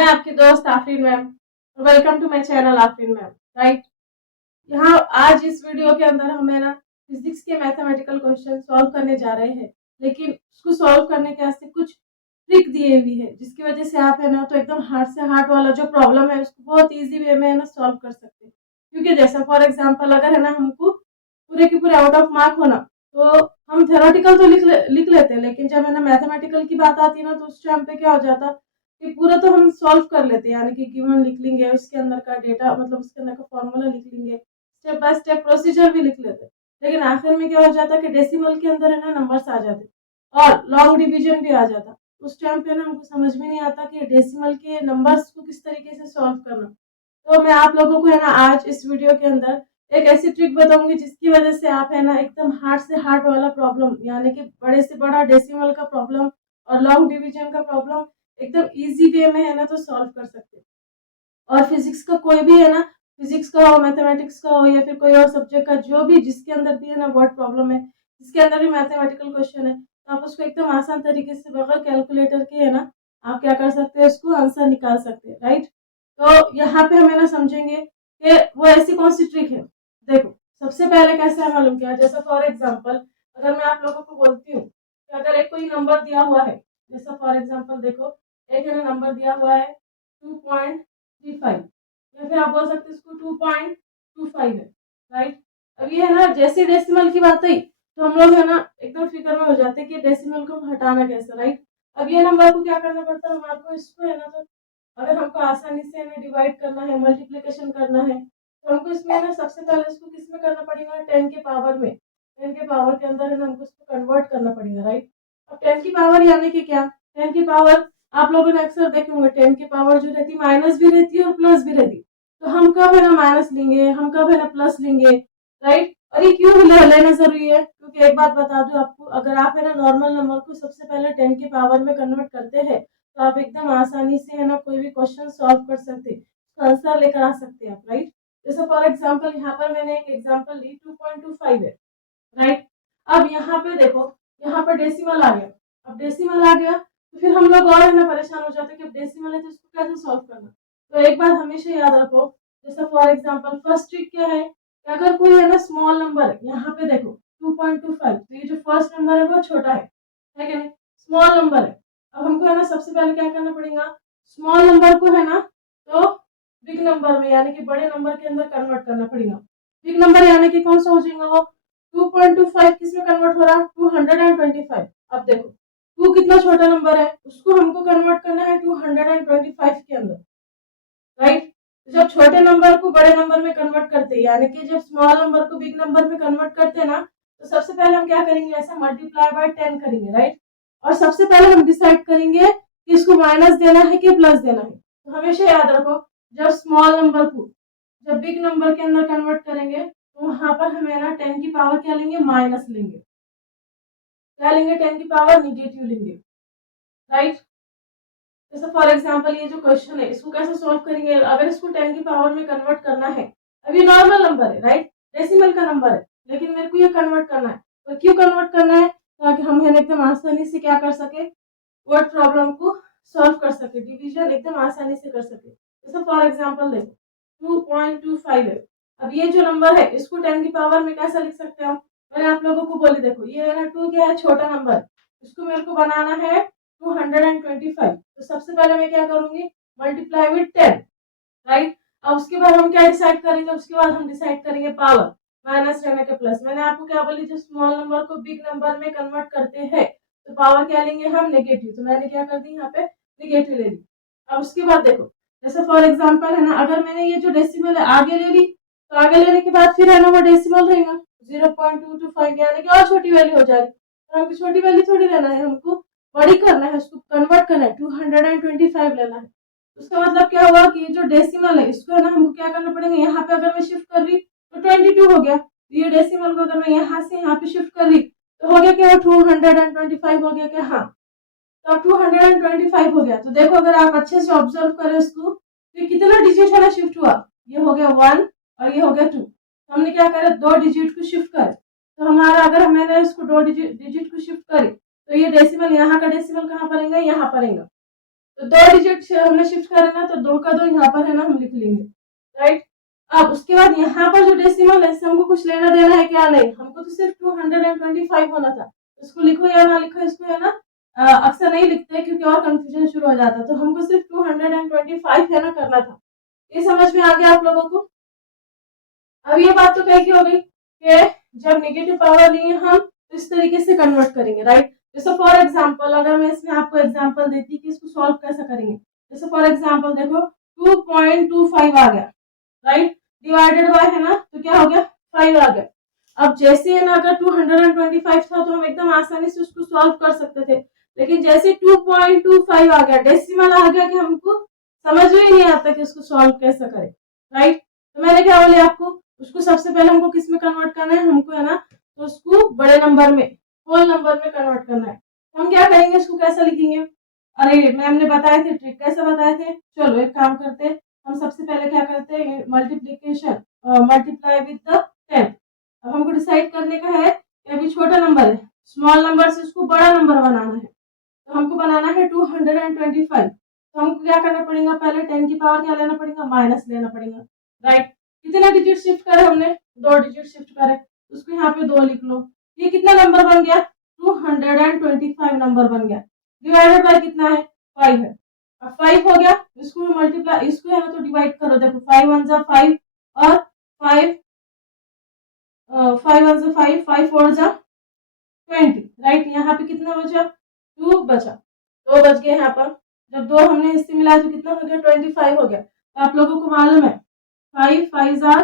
मैं आपकी दोस्त आफरीन मैम और welcome to my channel Afreen ma'am. Right, यहाँ आज इस वीडियो के अंदर हम है ना फिजिक्स के मैथमेटिकल क्वेश्चन सॉल्व करने जा रहे हैं, लेकिन उसको सॉल्व करने के वास्ते कुछ ट्रिक दिए हुई है जिसकी वजह से आप है ना तो एकदम हार्ड से हार्ड वाला जो प्रॉब्लम है उसको बहुत इजी वे में है ना सॉल्व कर सकते हैं। क्योंकि जैसा फॉर एग्जांपल अगर है ना हमको पूरे के पूरे आउट ऑफ मार्क होना तो हम थ्योरेटिकल तो लिख लेते हैं, लेकिन जब है ना मैथमेटिकल की बात आती है ना तो उस टाइम पे क्या हो जाता कि पूरा तो हम सॉल्व कर लेते हैं, यानी कि गिवन लिख लेंगे, उसके अंदर का डेटा मतलब उसके अंदर का फॉर्मूला लिख लेंगे, स्टेप बाय स्टेप प्रोसीजर भी लिख लेते हैं। लेकिन आखिर में क्या हो जाता है कि डेसिमल के अंदर है ना नंबर्स आ जाते और लॉन्ग डिवीजन भी आ जाता। उस टाइम पे ना हमको समझ में नहीं आता कि डेसिमल के नंबर्स को किस तरीके से सॉल्व करना। तो मैं आप लोगों को है ना आज इस वीडियो के अंदर एक ऐसी ट्रिक बताऊंगी जिसकी वजह से आप है ना एकदम हार्ड से हार्ड वाला प्रॉब्लम, यानी कि बड़े से बड़ा डेसिमल का प्रॉब्लम और लॉन्ग डिवीजन का प्रॉब्लम एकदम इजी वे में है ना तो सॉल्व कर सकते हैं। और फिजिक्स का कोई भी है ना, फिजिक्स का हो, मैथमेटिक्स का हो या फिर कोई और सब्जेक्ट का जो भी जिसके अंदर भी है ना वर्ड प्रॉब्लम है, जिसके अंदर भी मैथमेटिकल क्वेश्चन है, तो आप उसको एकदम आसान तरीके से बगैर कैलकुलेटर के है ना आप क्या कर सकते हैं, उसको आंसर निकाल सकते हैं। राइट, तो यहाँ पे हम है ना समझेंगे कि वो ऐसी कौन सी ट्रिक है। देखो, सबसे पहले कैसे है मालूम क्या, जैसा फॉर एग्जाम्पल अगर मैं आप लोगों को बोलती हूँ कि अगर एक कोई नंबर दिया हुआ है, जैसा फॉर एग्जाम्पल देखो एक है ना नंबर दिया हुआ है 2.35 या फिर आप बोल सकते हैं इसको 2.25 है। राइट, अब ये है ना जैसे डेसिमल की बात आई तो हम लोग है ना एकदम फिक्र में हो जाते हैं कि डेसिमल को हटाना कैसे। राइट, अब ये नंबर को क्या करना पड़ता है हमारे को, इसको है ना तो अगर हमको आसानी से हमें डिवाइड करना है, मल्टीप्लिकेशन करना है, तो हमको इसमें ना सबसे पहले इसको किस में करना पड़ेगा, 10 के पावर में। 10 के पावर के अंदर है ना हमको इसको कन्वर्ट करना पड़ेगा। राइट, अब 10 की पावर यानी कि क्या, 10 की पावर आप लोगों ने अक्सर देखे होंगे 10 की पावर जो रहती है माइनस भी रहती है और प्लस भी रहती है। तो हम कब है ना माइनस लेंगे, हम कब है ना प्लस लेंगे। राइट, और ये क्यों लेना जरूरी है, क्योंकि एक बात बता दूं आपको, अगर आप है ना नॉर्मल नंबर को सबसे पहले 10 के पावर में कन्वर्ट करते हैं तो आप एकदम आसानी से है ना कोई भी क्वेश्चन सॉल्व कर सकते हैं, आंसर लेकर आ सकते हैं आप। राइट, जैसे फॉर एग्जांपल यहाँ पर मैंने एक एग्जांपल ली 2.25 है। राइट, अब यहाँ पे देखो, यहाँ पर डेसिमल आ गया। अब डेसिमल आ गया तो फिर हम लोग और है ना परेशान हो जाते हैं कि अब डेसिमल है तो इसको कैसे सॉल्व करना। तो एक बात हमेशा याद रखो, जैसा फॉर एग्जांपल फर्स्ट ट्रिक क्या है कि अगर कोई है ना स्मॉल नंबर, यहाँ पे देखो 2.25, तो ये जो फर्स्ट नंबर है वो छोटा है कि नहीं, स्मॉल नंबर है। अब हमको है ना सबसे पहले क्या करना पड़ेगा, स्मॉल नंबर को है ना तो बिग नंबर में यानी कि बड़े नंबर के अंदर कन्वर्ट करना पड़ेगा। बिग नंबर यानी कि कौन सा हो जाएगा वो, 2.25 किस में कन्वर्ट हो रहा, 225। अब देखो 2 कितना छोटा नंबर है, उसको हमको कन्वर्ट करना है 225 के अंदर। राइट, जब छोटे नंबर को बड़े नंबर में कन्वर्ट करते हैं, यानी कि जब स्मॉल नंबर को बिग नंबर में कन्वर्ट करते हैं ना, तो सबसे पहले हम क्या करेंगे, ऐसा मल्टीप्लाई बाय 10 करेंगे। राइट, और सबसे पहले हम डिसाइड करेंगे कि इसको माइनस देना है कि प्लस देना है। तो हमेशा याद रखो, जब स्मॉल नंबर को जब बिग नंबर के अंदर कन्वर्ट करेंगे तो वहां पर हमें ना 10 की पावर क्या लेंगे, माइनस लेंगे। क्या लेंगे, 10 की पावर निगेटिव लेंगे। राइट, जैसे फॉर एग्जांपल ये जो क्वेश्चन है इसको कैसे सॉल्व करेंगे, अगर इसको 10 की पावर में कन्वर्ट करना है, अब ये नॉर्मल नंबर है, राइट, डेसिमल का नंबर है, लेकिन मेरे को ये कन्वर्ट करना है। तो क्यों कन्वर्ट करना है, ताकि हम एकदम आसानी से क्या कर सके, वर्ड प्रॉब्लम को सॉल्व कर सके, डिवीजन एकदम आसानी से कर सके। जैसे फॉर एग्जांपल देखो 2.25 है। अब ये जो नंबर है इसको 10 की पावर में कैसे लिख सकते हैं हम, मैंने आप लोगों को बोली, देखो ये है ना 2 क्या है, छोटा नंबर, इसको मेरे को बनाना है 225। तो सबसे पहले मैं क्या करूंगी, मल्टीप्लाई विद 10। राइट, अब उसके बाद हम क्या डिसाइड करेंगे, उसके बाद हम डिसाइड करेंगे पावर, माइनस रहने के प्लस। मैंने आपको क्या बोली, जब स्मॉल नंबर को बिग नंबर में कन्वर्ट करते हैं तो पावर क्या लेंगे हम, नेगेटिव। तो मैंने क्या कर दी यहाँ पे, नेगेटिव ले ली। अब उसके बाद देखो, जैसे फॉर एग्जांपल है ना, अगर मैंने ये जो डेसिमल है आगे ले ली, तो आगे लेने के बाद फिर है ना वो डेसिमल रहेगा 0.225, यानी कि और छोटी वैल्यू हो जाएगी। तो हमको छोटी वैल्यू थोड़ी लेना है, हमको बड़ी करना है, उसको कन्वर्ट करना है, 225 लेना है। उसका मतलब क्या हुआ कि ये जो डेसिमल है इसको है ना हमको क्या करना पड़ेगा, यहाँ पे अगर मैं शिफ्ट कर रही तो 22 हो गया, ये डेसिमल को अगर मैं यहाँ से यहाँ पे शिफ्ट कर रही तो हो गया क्या, 225 हो गया क्या, हाँ, तो 225 हो गया। तो देखो अगर आप अच्छे से ऑब्जर्व करें इसको, तो कितना डिजिट है ना शिफ्ट हुआ, ये हो गया 1 और ये हो गया 2। हमने क्या करा, 2 डिजिट को शिफ्ट करे, तो हमारा अगर मैंने इसको 2 डिजिट को शिफ्ट करी तो ये डेसिमल, यहाँ का डेसिमल कहाँ पड़ेगा, यहाँ पड़ेगा। तो 2 डिजिट हमने शिफ्ट करना, तो 2 का 2 यहाँ पर है ना हम लिख लेंगे, राइट। अब उसके बाद यहाँ पर जो डेसिमल है हमको कुछ लेना देना है क्या? नहीं, हमको तो सिर्फ 225 होना था। इसको लिखो या ना लिखो, इसको है ना अक्सर नहीं लिखते क्योंकि और कंफ्यूजन शुरू हो जाता, तो हमको सिर्फ 225 है ना करना था। ये समझ में आ गया आप लोगों को? अब ये बात तो कह की हो गई कि जब नेगेटिव पावर लिए हम तो इस तरीके से कन्वर्ट करेंगे, राइट। जैसे फॉर एग्जांपल अगर मैं इसमें आपको एग्जांपल देती कि इसको सॉल्व कैसे करेंगे, जैसे फॉर एग्जांपल देखो 2.25 आ गया, राइट, डिवाइडेड बाय है ना, तो क्या हो गया 5 आ गया। अब जैसे है ना अगर 225 था तो हम एकदम आसानी से उसको सॉल्व कर सकते थे, लेकिन जैसे 2.25 आ गया, डेसिमल आ गया, कि हमको समझ में ही नहीं आता कि उसको सॉल्व कैसे करें, राइट। तो मैंने क्या बोले आपको, उसको सबसे पहले हमको किस में कन्वर्ट करना है, हमको है ना तो उसको बड़े नंबर में, होल नंबर में कन्वर्ट करना है। हम क्या करेंगे, उसको कैसे लिखेंगे? अरे मैम ने बताए थे, ट्रिक कैसे बताए थे, चलो एक काम करते हैं, हम सबसे पहले क्या करते हैं, मल्टीप्लीकेशन, मल्टीप्लाई विद द 10। अब हमको डिसाइड करने का है कि अभी छोटा नंबर है, स्मॉल नंबर से उसको बड़ा नंबर बनाना है, तो हमको बनाना है 225। तो हमको क्या करना पड़ेगा, पहले 10 की पावर क्या लेना पड़ेगा, माइनस लेना पड़ेगा, राइट। कितने डिजिट शिफ्ट करे हमने, 2 डिजिट शिफ्ट करे, उसको यहाँ पे 2 लिख लो। ये कितना नंबर बन गया, 225 नंबर बन गया। डिवाइडेड बाय कितना है, 5 है। अब 5 हो गया, इसको मल्टीप्लाई, इसको है ना तो डिवाइड करो, देखो 5 1 जा 5 और 5 5 1 जा 5, 5 4 जा 20, राइट। यहाँ पे कितना बचा, 2 बचा, 2 बच गए यहाँ पर। जब 2 हमने इससे मिलाया तो कितना हो गया, 25 हो गया। तो आप लोगों को मालूम है 5 5 आर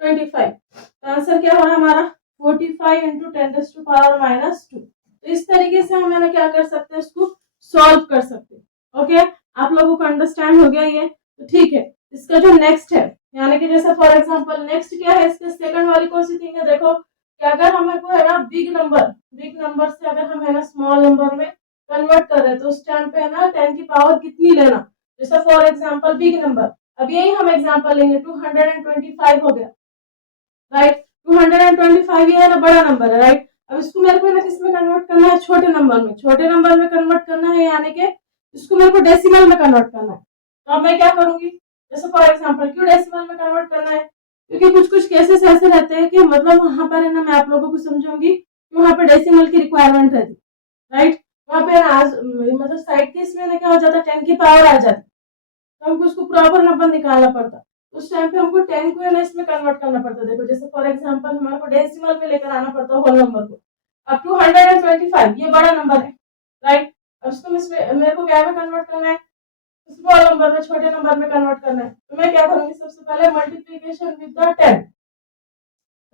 25, तो आंसर क्या हो रहा है हमारा, 45 इंटू 10⁻⁻²। तो इस तरीके से हम क्या कर सकते हैं, इसको सॉल्व कर सकते हैं। ओके, आप लोगों को अंडरस्टैंड हो गया ये? तो ठीक है, इसका जो नेक्स्ट है, यानी कि जैसे फॉर एग्जांपल नेक्स्ट क्या है, इसके सेकंड वाली कौन सी थिंग है, देखो कि अगर हमें को है ना बिग नंबर से अगर हम है ना स्मॉल नंबर में कन्वर्ट कर रहे हैं, तो उस टाइम पे है ना 10 की पावर कितनी लेना। जैसे फॉर एग्जांपल बिग नंबर, अब यही हम एग्जांपल लेंगे, 225 हो गया, राइट। 225 ये है ना बड़ा नंबर है, राइट। अब इसको मेरे को ना किस में कन्वर्ट करना है, छोटे नंबर में, छोटे नंबर में कन्वर्ट करना है, यानी कि इसको मेरे को डेसिमल में कन्वर्ट करना है। तो अब मैं क्या करूंगी, जैसे फॉर एग्जांपल क्यों डेसिमल में कन्वर्ट करना है, क्योंकि कुछ कुछ केसेस ऐसे रहते हैं कि मतलब वहां पर है ना, मैं आप लोगों को समझाऊंगी कि वहां पर डेसिमल की रिक्वायरमेंट रहती, राइट। वहां पे आज मतलब साइड केस में क्या हो जाता है, 10 की पावर आ जाती, तो हमको उसको प्रॉपर नंबर निकालना पड़ता। उस टाइम पे हमको 10 को है ना इसमें कन्वर्ट करना पड़ता। देखो जैसे फॉर एग्जांपल हमारे को डेसिमल में लेकर आना पड़ता होल नंबर को। अब 225 ये बड़ा नंबर है, राइट। अब उसको मेरे को क्या में कन्वर्ट करना है, स्मॉल नंबर में, छोटे नंबर में कन्वर्ट करना है। तो मैं क्या करूंगी, सबसे पहले मल्टीप्लीकेशन विद द 10,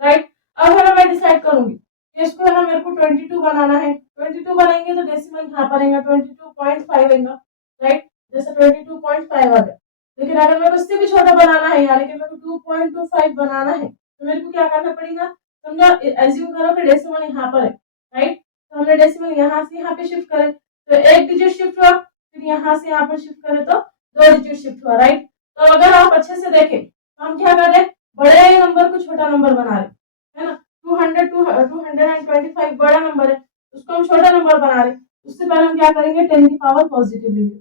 राइट। अब है ना मैं डिसाइड करूंगी कि इसको है ना मेरे को 22 बनाना है। 22 बनाएंगे तो डेसिमल यहाँ पर आएगा 22.5 आएगा, राइट। जैसे 22.5 आ गया। लेकिन अगर मेरे को इससे भी छोटा बनाना है, यानी कि मेरे को 2.25 बनाना है, तो मेरे को क्या करना पड़ेगा, समझो एज्यूम करो कि डेसिमल यहाँ पर है, राइट। तो हमने डेसिमल यहाँ से यहाँ पे शिफ्ट करे, तो एक डिजिट शिफ्ट हुआ, फिर यहाँ से यहाँ पर शिफ्ट करे तो 2 डिजिट शिफ्ट हुआ, राइट। तो अगर आप अच्छे से देखें तो हम क्या कर रहे हैं, बड़े नंबर को छोटा नंबर बना रहे, है ना। 225 बड़ा नंबर है, उसको हम छोटा नंबर बना रहे। उससे पहले हम क्या करेंगे, 10 की पावर पॉजिटिव लेंगे,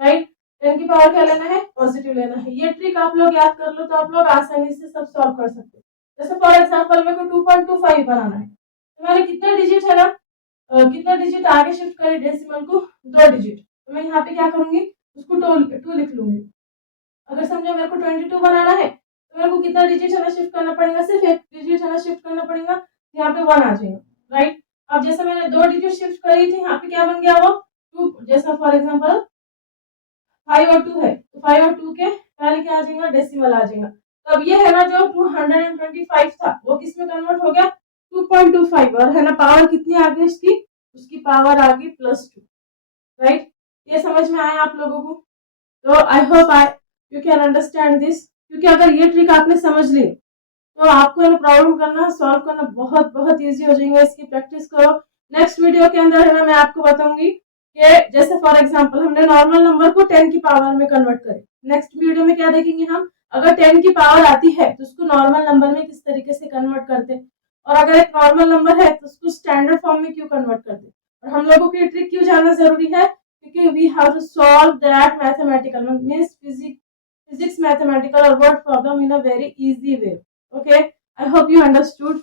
राइट। 10 की पावर क्या लेना है, पॉजिटिव लेना है। ये ट्रिक आप लोग याद कर लो तो आप लोग आसानी से सब सॉल्व कर सकते हैं। जैसे फॉर एग्जांपल मेरे को 2.25 बनाना है, तो मैंने कितना डिजिट है ना, कितना डिजिट आगे शिफ्ट करे डेसिमल को, 2 डिजिट। तो मैं यहाँ पे क्या करूंगी, उसको 2 लिख लूंगी। अगर समझो मेरे को 22 बनाना है, तो मेरे को कितना डिजिट है ना शिफ्ट करना पड़ेगा, सिर्फ एक डिजिट है ना शिफ्ट करना पड़ेगा, यहाँ पे 1 आ जाएगा, राइट। अब जैसे मैंने 2 डिजिट शिफ्ट करी थी, यहाँ पे क्या बन गया वो 2, जैसा फॉर एग्जांपल 5 और 2 है, तो 5 और 2 के पहले क्या आ जाएगा, डेसिमल आ जाएगा। तो अब ये है ना जो 225 था वो किस में कन्वर्ट हो गया, 2.25, और है ना पावर कितनी आ गई उसकी, उसकी पावर आ गई +2, राइट। ये समझ में आया आप लोगों को? तो I hope you can understand this, क्योंकि अगर ये ट्रिक आपने समझ ली तो आपको है ना प्रॉब्लम करना, सॉल्व करना बहुत बहुत इजी हो जाएगा। इसकी प्रैक्टिस करो। नेक्स्ट वीडियो के अंदर है ना मैं आपको बताऊंगी कि जैसे फॉर एग्जांपल हमने नॉर्मल नंबर को 10 की पावर में कन्वर्ट करें। नेक्स्ट वीडियो में क्या देखेंगे हम, अगर 10 की पावर आती है तो उसको नॉर्मल नंबर में किस तरीके से कन्वर्ट करते, और अगर एक नॉर्मल नंबर है तो उसको स्टैंडर्ड फॉर्म में क्यों कन्वर्ट करते, और हम लोगों को ये ट्रिक क्यों जानना जरूरी है, क्योंकि we have to solve that mathematical means physics mathematical or word problem in a very easy way. Okay, I hope you understood.